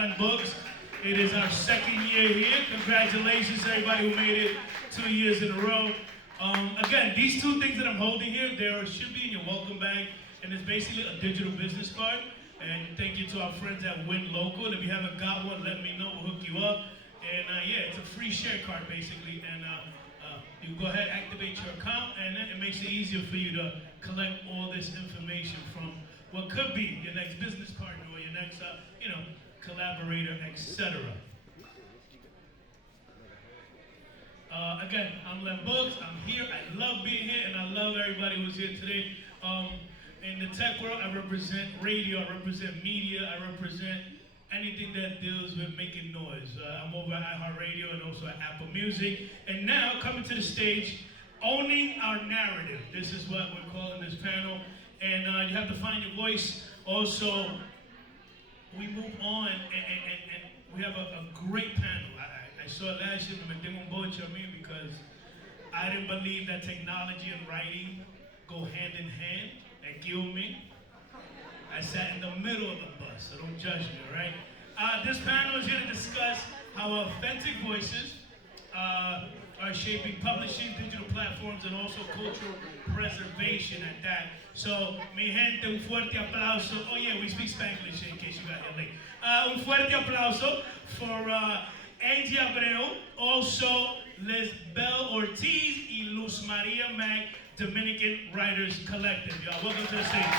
Len Books. It is our second year here. Congratulations to everybody who made it 2 years in a row. Again, these two things that I'm holding here, there should be in your welcome bag, and it's basically a digital business card. And thank you to our friends at Win Local. And if you haven't got one, let me know, we'll hook you up. And yeah, it's a free share card basically. And you go ahead, activate your account, and then it makes it easier for you to collect all this information from what could be your next business partner or your next, collaborator, etc. Again, I'm Len Books. I'm here. I love being here, and I love everybody who's here today. In the tech world, I represent radio, I represent media, I represent anything that deals with making noise. I'm over at iHeartRadio and also at Apple Music. And now, coming to the stage, owning our narrative. This is what we're calling this panel. And you have to find your voice. Also, we move on, and we have a great panel. I saw last year, because I didn't believe that technology and writing go hand in hand. And killed me. I sat in the middle of the bus, so don't judge me, all right? This panel is here to discuss how authentic voices are shaping publishing, digital platforms, and also cultural preservation at that. So, mi gente, un fuerte aplauso. Oh yeah, we speak Spanglish in case you got here late. Un fuerte aplauso for Angy Abreu, also Lisbel Ortiz y Luz Maria Mack, Dominican Writers Collective. Y'all, welcome to the stage.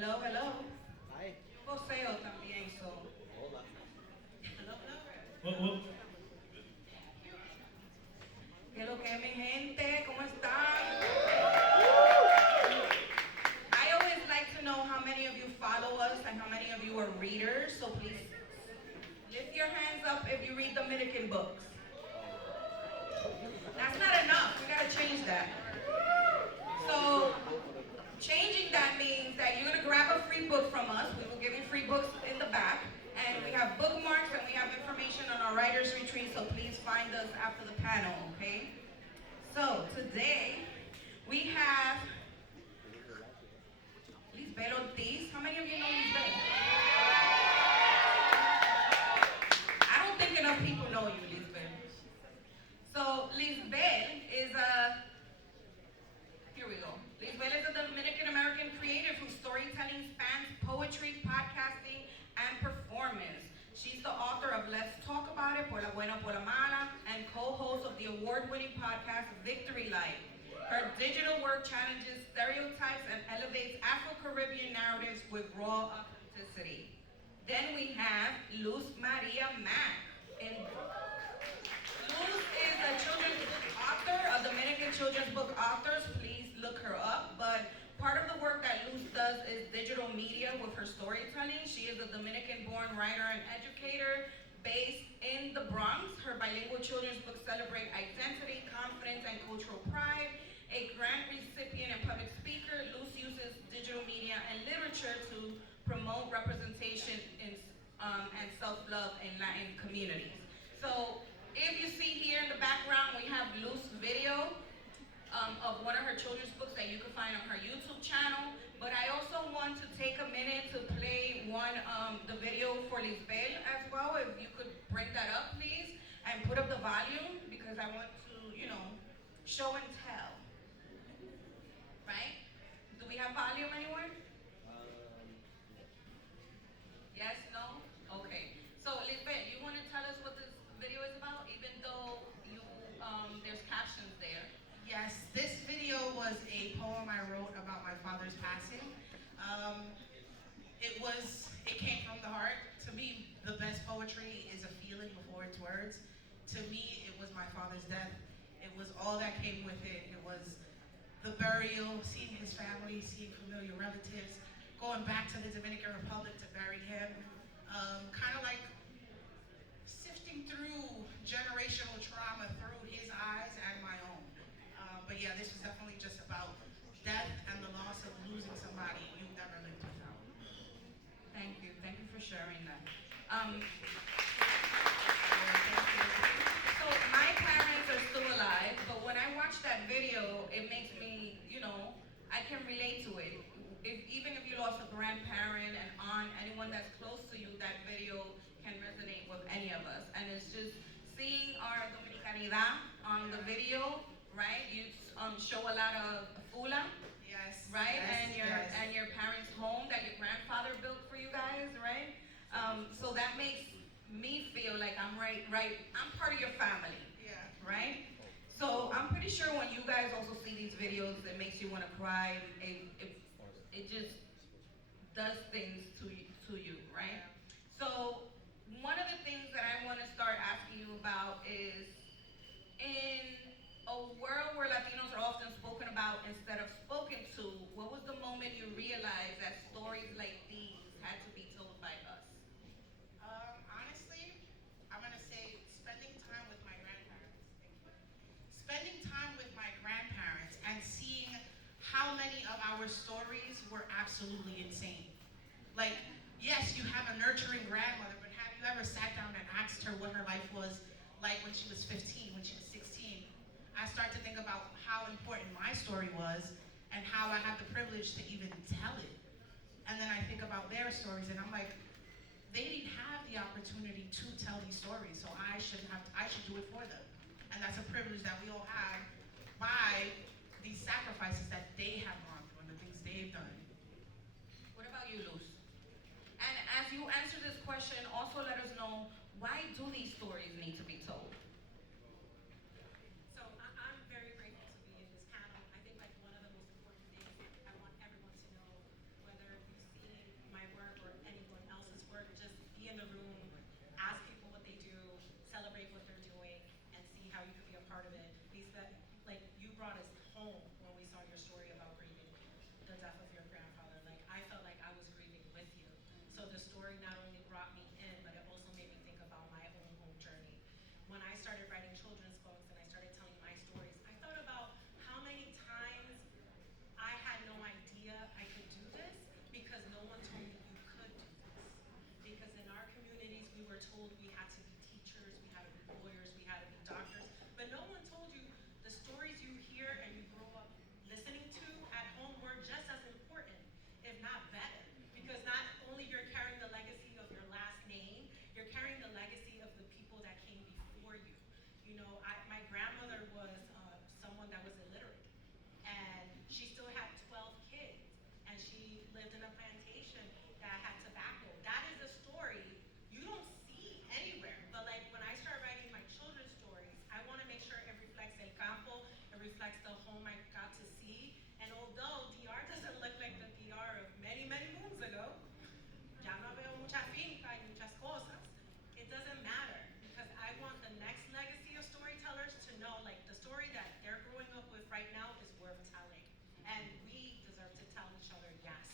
Hello, hello. Hi. Poseo también, so. Hola. Hello, hello. ¿Qué lo que, mi gente? ¿Cómo están? I always like to know how many of you follow us and how many of you are readers, so please lift your hands up if you read Dominican books. That's not enough. We gotta change that. So, changing that means that you're going to grab a free book from us. We will give you free books in the back. And we have bookmarks and we have information on our writers retreat, so please find us after the panel, okay? So today we have Lisbel Ortiz. How many of you know Lisbel? I don't think enough people know you, Lisbel. So Lisbel is here we go. Lisbel is a Dominican-American creative whose storytelling spans poetry, podcasting, and performance. She's the author of Let's Talk About It, Por la Buena, Por la Mala, and co-host of the award-winning podcast Victory Life. Her digital work challenges stereotypes and elevates Afro-Caribbean narratives with raw authenticity. Then we have Luz Maria Mack. Luz is a children's book author, a Dominican children's book author. Please look her up. But part of the work that Luz does is digital media with her storytelling. She is a Dominican-born writer and educator based in the Bronx. Her bilingual children's books celebrate identity, confidence, and cultural pride. A grant recipient and public speaker, Luz uses digital media and literature to promote representation and self-love in Latin communities. So if you see here in the background, we have Luz video of one of her children's books that you can find on her YouTube channel. But I also want to take a minute to play the video for Lisbel as well. If you could bring that up, please, and put up the volume, because I want to, show and tell. Right? Do we have volume anywhere? Yes, no? Okay. So Lisbel, you want to tell us what this video is about, even though there's captions there? Yes, this video was a poem I wrote about my father's passing. It came from the heart. To me, the best poetry is a feeling before it's words. To me, it was my father's death. It was all that came with it. It was the burial, seeing his family, seeing familiar relatives, going back to the Dominican Republic to bury him. Kind of like sifting through generational trauma through his eyes and my own. But yeah, this was definitely just about death and the loss of losing somebody you never lived without. Thank you. Thank you for sharing that. So my parents are still alive, but when I watch that video, it makes me, I can relate to it. Even if you lost a grandparent, an aunt, anyone that's close to you, that video can resonate with any of us. And it's just seeing our Dominicanidad on the video, right? You show a lot of fula, Yes. right? Yes, and your parents' home that your grandfather built for you guys, right? So that makes me feel like I'm I'm part of your family, Yeah. right? So I'm pretty sure when you guys also see these videos, it makes you want to cry. It just does things to you, right? So one of the things that I want to start asking you about is, in a world where Latinos are often spoken about instead of spoken to, what was the moment you realized that stories like these had to be told by us? Honestly, I'm gonna say spending time with my grandparents. Spending time with my grandparents and seeing how many of our stories were absolutely insane. Like, yes, you have a nurturing grandmother, but have you ever sat down and asked her what her life was like when she was 15, when she was 16? I start to think about how important my story was and how I had the privilege to even tell it. And then I think about their stories and I'm like, they didn't have the opportunity to tell these stories, so I should do it for them. And that's a privilege that we all have by these sacrifices that they have gone through and the things they've done. What about you, Luz? And as you answer this question, also let us know, why do these stories need to be told? So I'm very grateful to be in this panel. I think like one of the most important things I want everyone to know, whether you've seen my work or anyone else's work, just be in the room, ask people what they do, celebrate what they're doing, and see how you could be a part of it. Lisbel, like you brought us home when we saw your story about grieving the death of your grandfather. Like I felt like I was grieving with you. So the story not only brought me in, but it also made me think about my own home journey. When I started writing children's books and I started telling my stories, I thought about how many times I had no idea I could do this because no one told me you could do this. Because in our communities, we were told we had to be teachers, we had to be lawyers, we had to be doctors, but no one told you the stories you hear and you grow up listening to at home were just as important, if not better. Because not only you're carrying the legacy of your last name, you're carrying the legacy of the people that came before you. You know, my grandmother was someone that was illiterate, and she still had 12 kids, and she lived in a plantation that had tobacco. That is a story you don't see anywhere. But like when I start writing my children's stories, I want to make sure it reflects El Campo, it reflects the home I got to see. And although DR doesn't look like the DR of many, many moons ago, ya no veo mucha finca y muchas cosas, it doesn't matter because I want the next legacy of storytellers to know like the story that they're growing up with right now is worth telling. And we deserve to tell each other yes.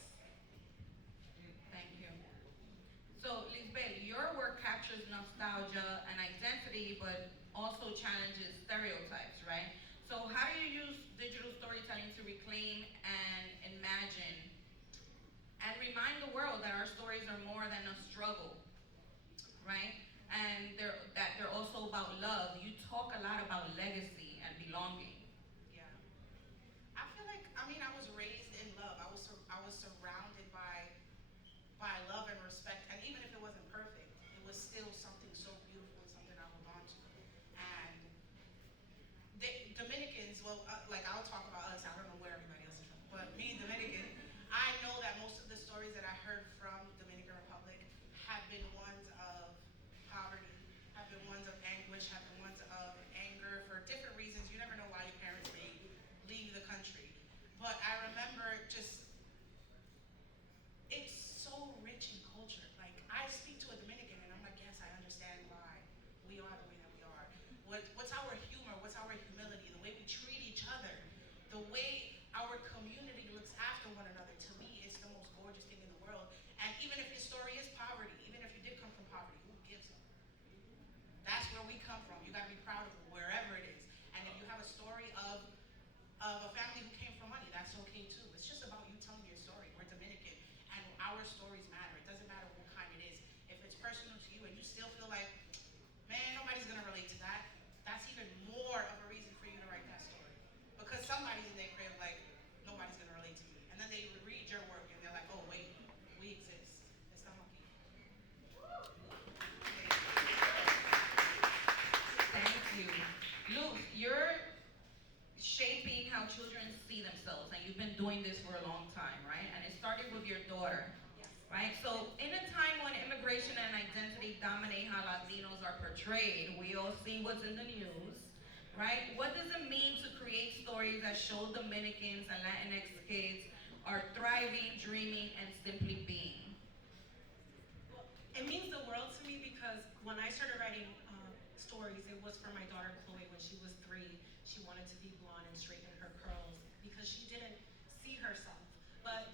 Thank you. So, Lisbel, your work captures nostalgia and identity, but also challenges stereotypes, right? So, how do you use digital storytelling to reclaim and imagine and remind the world that our stories are more than a struggle, right? And they're also about love. You talk a lot about legacy and belonging. Yeah. I feel like, I mean, I was raised in love. I was surrounded by love and respect. And even if it wasn't perfect, it was still something so beautiful and something I hold on to. And Dominicans, well, like I'll talk about us. I don't know where everybody else is from, but me, Dominican, I know that most of the stories that I heard from Dominican Republic have been ones of poverty, have been ones of anguish, have been ones of anger for different reasons. You never know why your parents may leave the country. But I remember just, it's so rich in culture. Like I speak to a Dominican and I'm like, yes, I understand why we are the way that we are. What's our humor? What's our humility? The way we treat each other, the way where we come from. You gotta be proud of wherever it is. And if you have a story of a family who came from money, that's okay too. It's just about you telling your story. We're Dominican, and our stories matter. It doesn't matter what kind it is. If it's personal to you and you still feel like, man, nobody's gonna relate to that, that's even more of a reason for you to write that story. Because somebody's in their crib like, nobody's gonna relate to me. And then they read your work and they're like, oh wait, we exist. Estamos aquí. Thank you. Luz, you're shaping how children see themselves, and you've been doing this for a long time, right? And it started with your daughter, Yes. right? So in a time when immigration and identity dominate how Latinos are portrayed, we all see what's in the news, right? What does it mean to create stories that show Dominicans and Latinx kids are thriving, dreaming, and simply being? Well, it means the world to me because when I started writing stories, it was for my daughter Chloe when she was 3. She wanted to be blonde and straighten her curls because she didn't see herself. But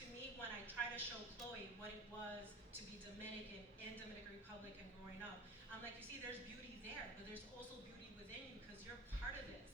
to me, when I try to show Chloe what it was to be Dominican in Dominican Republic and growing up, I'm like, you see, there's beauty there, but there's also beauty within you because you're part of this.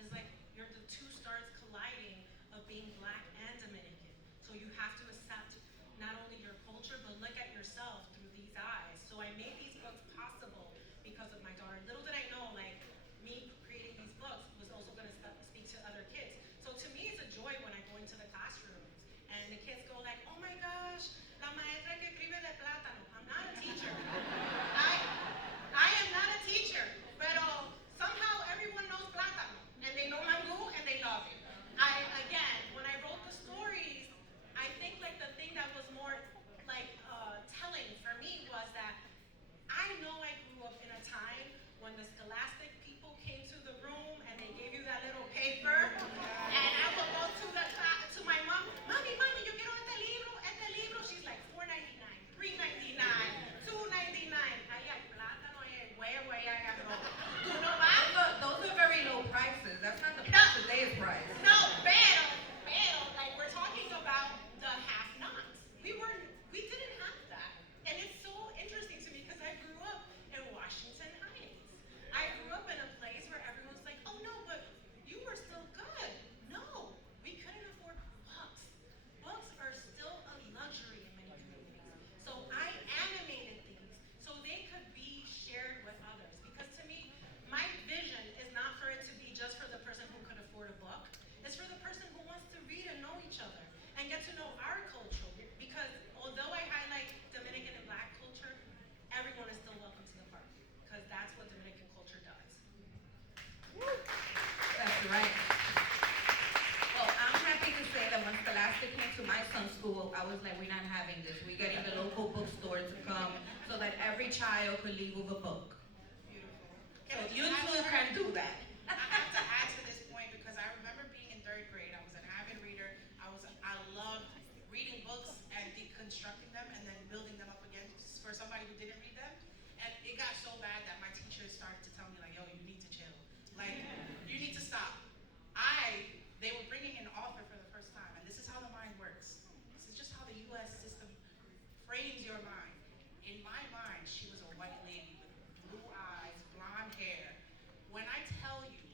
It's like you're the two stars colliding of being Black and Dominican. So you have to accept not only your culture, but look at yourself through these eyes. So I made these books possible because of my daughter. Little did I know, like, me creating these books was also going to speak to other kids. So to me, it's a joy when I go into the classrooms and the kids go like, oh my gosh, la maestra que escribe de plátano. I'm not a teacher. I am not a teacher, pero somehow everyone knows plátano and they know my glue and they love it. Again, when I wrote the stories, I think like the thing that was more like telling for me was that I know I grew up in a time when the scholastic people came to the room and they gave you that little paper, and I would go to to my mom, Mommy, yo quiero este libro. She's like $4.99, $3.99, $2.99. Ay, el plátano, el huevo, ay, agarró. ¿Tú no vas? Those are very low prices. That's not today's price. No, pero, like we're talking about the have-nots. We didn't have that. And it's so interesting to me because I grew up in Washington Heights. I grew up in a place where everyone's like, oh no, but you were still good. No, we couldn't afford books. Books are still a luxury in many communities. So I animated these so they could be shared with others. Because to me, my vision is not for it to be just for the person who could afford a book. It's for the person who wants to read and know each other and get to know our culture. Because although I highlight Dominican and Black culture, everyone is still welcome to the park. Because that's what Dominican culture does. That's right. Well, I'm happy to say that when Scholastic came to my son's school, I was like, we're not having this. We're getting the local bookstore to come so that every child could leave with a book. Beautiful. So Can I just you add too to her? can do that. I have to add to this point because I remember being in 3rd grade. I was an avid reader. I loved reading books and deconstructing them and then building them up again for somebody who didn't read them. And it got so bad that my teachers started to tell me like, yo, you need to chill. Like, you need to stop. They were bringing an author for the first time, and this is how the mind works. This is just how the U.S. system frames your mind. In my mind, she was a white lady with blue eyes, blonde hair. When I tell you,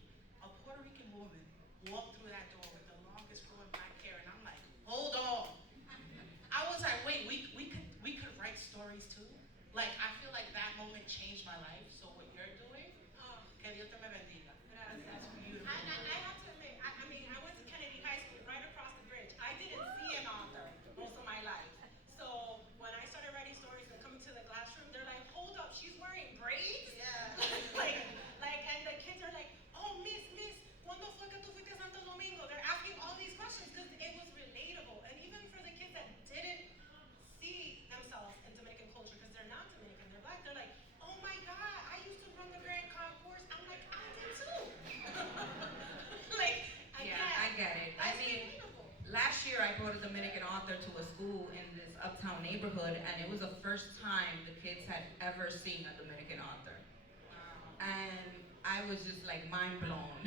a Puerto Rican woman walked through that door with the longest flowing black hair, and I'm like, hold on. I was like, wait, we could write stories too? Like, I feel like that moment changed my life. So what you're doing, que Dios te me bendiga. That's beautiful. I have to admit, I mean, I went to Kennedy High School right across the bridge. I didn't see an author most of my life. So when I started writing stories and coming to the classroom, they're like, hold up, she's wearing braids? Yeah. and the kids are like, oh, Miss, ¿cuándo fue que tú fuiste a Santo Domingo? They're asking all these questions because it was relatable. And even for the kids that didn't see themselves in Dominican culture because they're not Dominican, they're Black, they're like, oh my God, I used to run the Grand Concourse. I'm like, I did too. Again, Yeah, I get it. I that's mean, relatable. last year I brought a Dominican author to a school in this uptown neighborhood, and it was the first time the kids had ever seen a Dominican author. And I was just like mind blown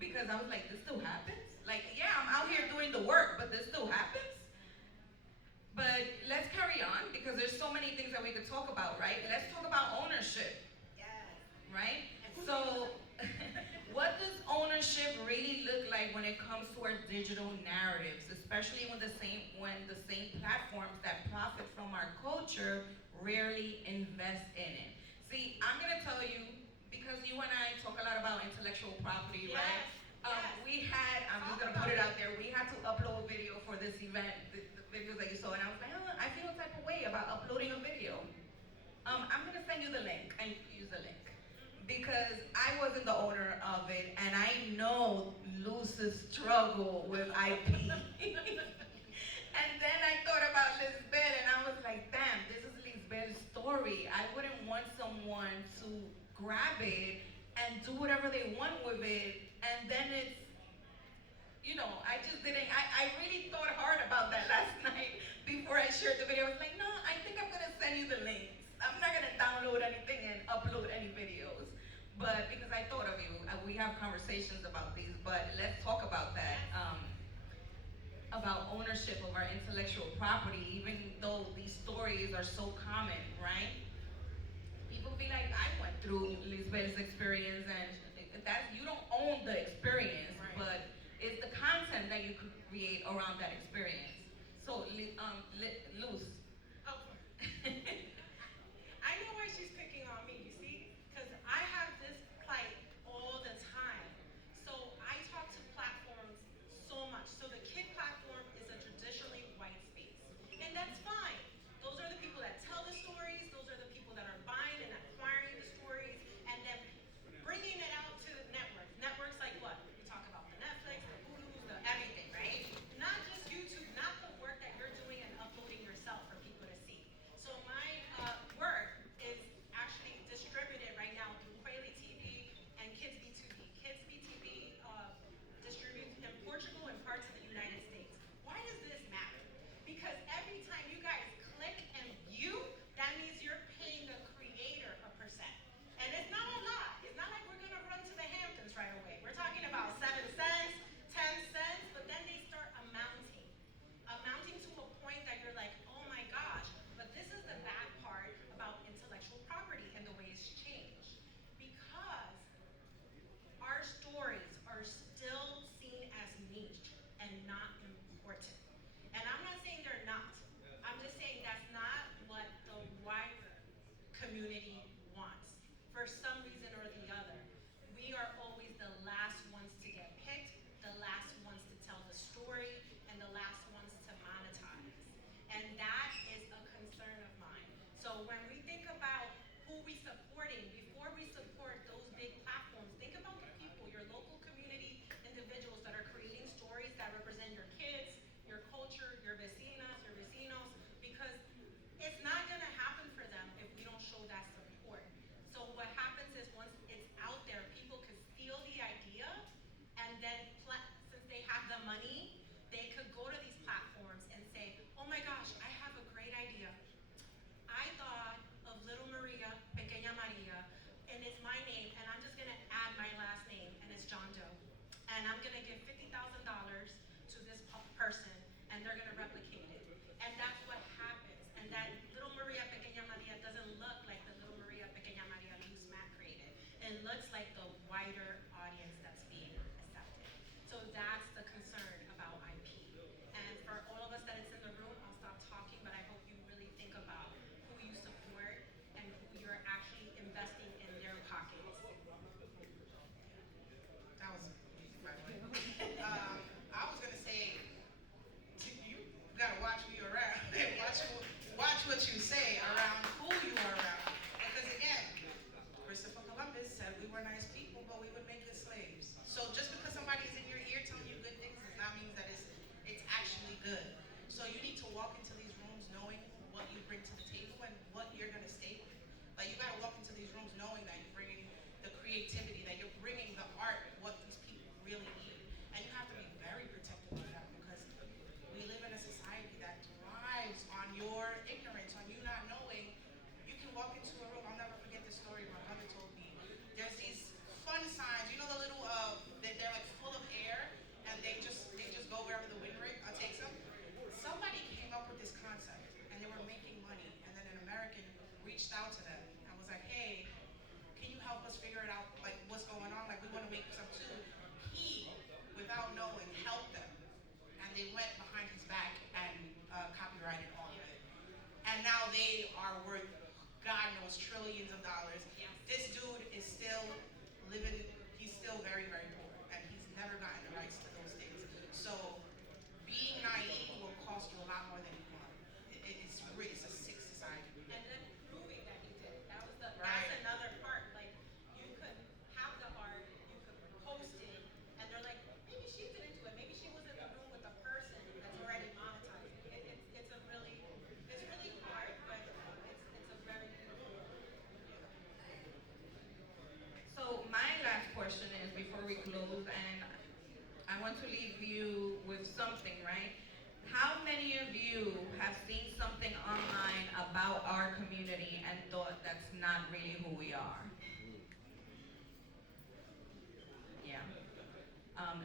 because I was like, this still happens? Like, yeah, I'm out here doing the work, but this still happens? But let's carry on because there's so many things that we could talk about, right? Let's talk about ownership. Yes. right? So, what does ownership really look like when it comes to our digital narratives, especially when the same platforms that profit from our culture rarely invest in it? See, I'm gonna tell you, because you and I talk a lot about intellectual property, Yes, right? I'm just gonna put it out there, we had to upload video for this event, the videos that you saw, and I was like, oh, I feel a type of way about uploading a video. I'm gonna send you the link, and you can use the link. Because I wasn't the owner of it, and I know Luz's struggle with IP. And then I thought about Lisbel, and I was like, damn, this is Lisbel's story. I wouldn't want someone to grab it and do whatever they want with it, and then it's, I just didn't, I really thought hard about that last night before I shared the video. I was like, no, I think I'm gonna send you the links. I'm not gonna download anything and upload any videos. But because I thought of you, we have conversations about these, but let's talk about that. About ownership of our intellectual property, even though these stories are so common, right? People be like, I went through Lisbel's experience, and that you don't own the experience, Right. but it's the content that you could create around that experience. So, Luz. Oh. I know why she's picking on me, you see? Because I have this plight all the time. So I talk to platforms so much. So the kid platform is a traditionally white space. And that's fine. Those are the people that tell the stories. Those are the people that are buying and acquiring the stories and then bringing it out to networks. Networks like what? We talk about the Netflix, the Hulu's, the everything, right? Not just YouTube, not the work that you're doing and uploading yourself for people to see. So my work is actually distributed right now through Quayle TV and Kids B2B. Kids B2B distributes in Portugal and parts of the United States. Why does this matter? Because every time you guys click and view, that means you're paying the creator a percent. And it's not a lot. It's not like we're gonna run to the Hamptons right away. We're talking about 7 cents, 10 cents, but then they start amounting to a point that you're like, oh my gosh. But this is the bad part about intellectual property and the way it's changed. Because our stories are still seen as niche and not important. And I'm not saying they're not. I'm just saying that's not what the wider community wants. For some reason or the other, we are always the last ones to get picked, the last ones to tell the story, and the last ones to monetize. And that is a concern of mine. So when we think about who we supporting, before we support those big platforms, think about the people, your local community individuals that are creating stories that represent your kids, your culture, your vecinas, your vecinos, because it's not gonna happen for them if we don't show that support. So what happens is once it's out there, people can steal the idea, and then since they have the money, they could go to these platforms and say, oh my gosh, I have a great idea. I thought of Little Maria, Pequeña Maria, and it's my name, and I'm just gonna add my last name, and it's John Doe. And I'm gonna give $50,000 to this person, and they're gonna replicate it. And that's what happens. And that Little Maria, Pequeña Maria doesn't look like the Little Maria, Pequeña Maria Luz Mack created. It looks like the wider audience that's being accepted. So that's the concern about IP. And for all of us that is in the room, I'll stop talking, but I hope you really think about who you support and who you're actually investing in their pockets. That was by the way. I was gonna say, you gotta watch who you're around. watch what you say around who you are around. Because again, Christopher Columbus said we were nice people, but we would make good slaves. So just because somebody's in your ear telling you good things does not mean that it's actually good. So you need to walk into these rooms knowing what you bring to the table and what you're gonna stay with. Like you gotta walk into these rooms knowing that you're bringing the creativity, that you're bringing the art, what these people really need. And you have to be very protective of that because we live in a society that thrives on your ignorance, on you not knowing. You can walk into a room, I'll never forget this story my mother told me. There's these fun signs, you know the little, they're like full of air and they just go wherever the wind takes them. Somebody came up with this concept and they were making money, and then an American reached out to them and was like, hey, can you help us figure now they are worth God knows trillions of dollars. Yes. This dude is still living, he's still very, very poor, and he's never gotten the rights to those things. So being naive will cost you a lot more than you want. It's a sick society. And then proving that he did. Right. That's another part. Like, you could have the art, you could post it, and they're like, maybe she didn't do it. Maybe she was in the room with a person that's already monetized. It's really hard, but it's a very beautiful. So my last question is, before we close, and I want to leave you with something, right? How many of you have seen something online about our community and thought that's not really who we are? Yeah.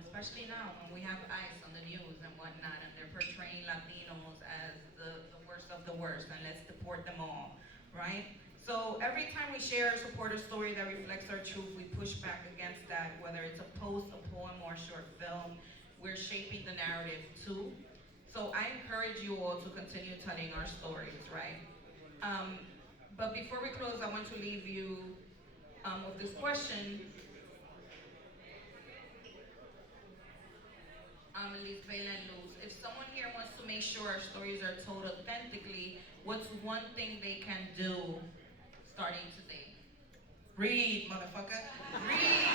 Especially now when we have ICE on the news and whatnot, and they're portraying Latinos as the worst of the worst, and let's deport them all, right? So every time we share or support a story that reflects our truth, we push back against that, whether it's a post, a poem, or a short film. We're shaping the narrative too. So I encourage you all to continue telling our stories, right? But before we close, I want to leave you with this question. Lisbel and Luz, if someone here wants to make sure our stories are told authentically, what's one thing they can do starting today? Read, motherfucker. Read.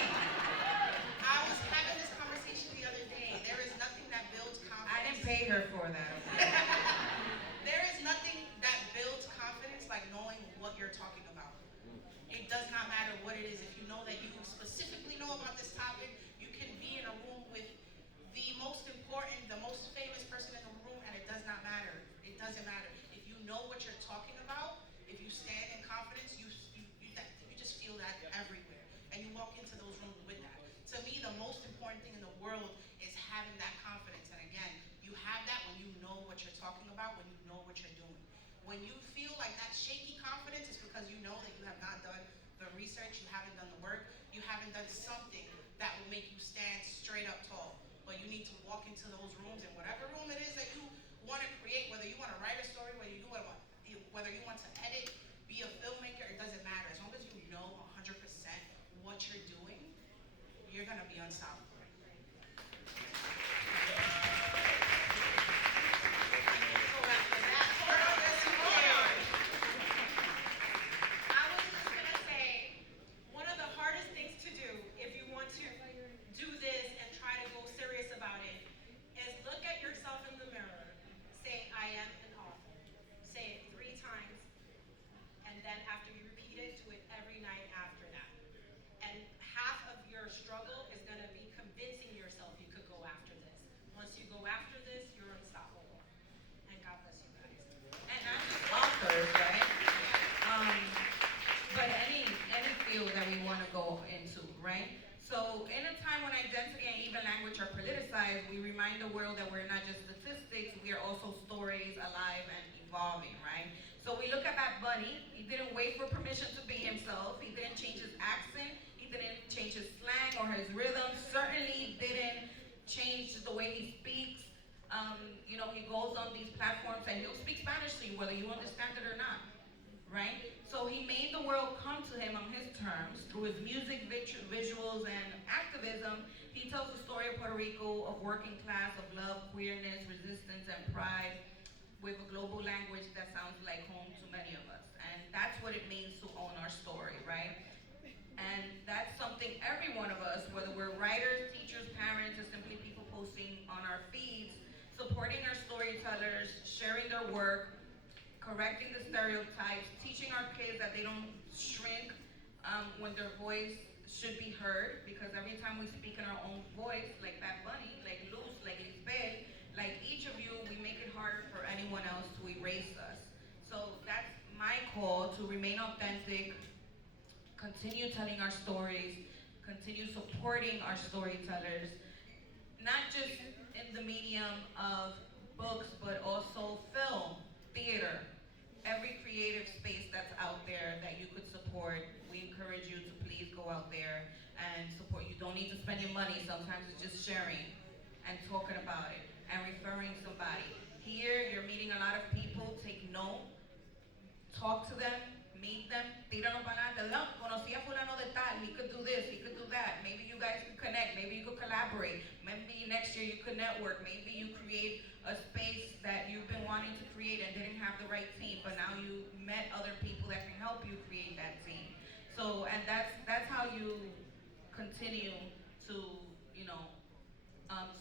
I was having this conversation the other day. There is nothing that builds confidence. I didn't pay her for that. There is nothing that builds confidence like knowing what you're talking about. It does not matter what it is. If you know that you specifically know about this topic, you can be in a room with the most important, the most famous person in the room, and it does not matter. It doesn't matter. If you know what you're talking about, if you stand in confidence, you just feel that everywhere. And you walk into those rooms with that. To me, the most important thing in the world is having that confidence. And again, you have that when you know what you're talking about, when you know what you're doing. When you feel like that shaky confidence, it's because you know that you have not done the research, you haven't done the work, you haven't done something that will make you stand straight up tall. But you need to walk into those rooms, and whatever room it is that you want to create, whether you want to write a story, whether you want to edit, be a filmmaker, it doesn't matter. As long as you know 100% what you're doing, you're going to be unstoppable. I was just gonna say, one of the hardest things to do if you want to do this and try to go serious about it is look at yourself in the mirror, say, I am an author. Say it 3 times, and then after you repeat it, do it every night after that. And half of your struggle is gonna be convincing yourself you could go after this. Once you go after this, you're unstoppable. And God bless you guys. And not just authors, right? But any field that we want to go into, right? So in a time when identity and even language are politicized, we remind the world that we're not just statistics, we are also stories alive and evolving, right? So we look at Bad Bunny. He didn't wait for permission to be himself. He didn't change his accent. He didn't change his slang or his rhythm. Certainly didn't change the way he speaks. He goes on these platforms and he'll speak Spanish to you, whether you understand it or not, right? So he made the world come to him on his terms through his music, visuals, and activism. He tells the story of Puerto Rico, of working class, of love, queerness, resistance, and pride, with a global language that sounds like home to many of us. And that's what it means to own our story, right? And that's something every one of us, whether we're writers, teachers, parents, or simply people posting on our feeds, supporting our storytellers, sharing their work, correcting the stereotypes, teaching our kids that they don't shrink when their voice should be heard, because every time we speak in our own voice, like Bad Bunny, like Luz, like Lisbel, like each of you, we make it harder for anyone else to erase us. So that's my call, to remain authentic, continue telling our stories, continue supporting our storytellers, not just in the medium of books, but also film, theater, every creative space that's out there that you could support. We encourage you to please go out there and support. You don't need to spend your money. Sometimes it's just sharing and talking about it and referring somebody. Here, you're meeting a lot of people. Take note. talk to them, meet them, tíranos para adelante. No, conocí a fulano de tal, he could do this, he could do that. Maybe you guys could connect, maybe you could collaborate. Maybe next year you could network, maybe you create a space that you've been wanting to create and didn't have the right team, but now you met other people that can help you create that team. So, and that's how you continue to,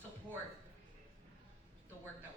support the work that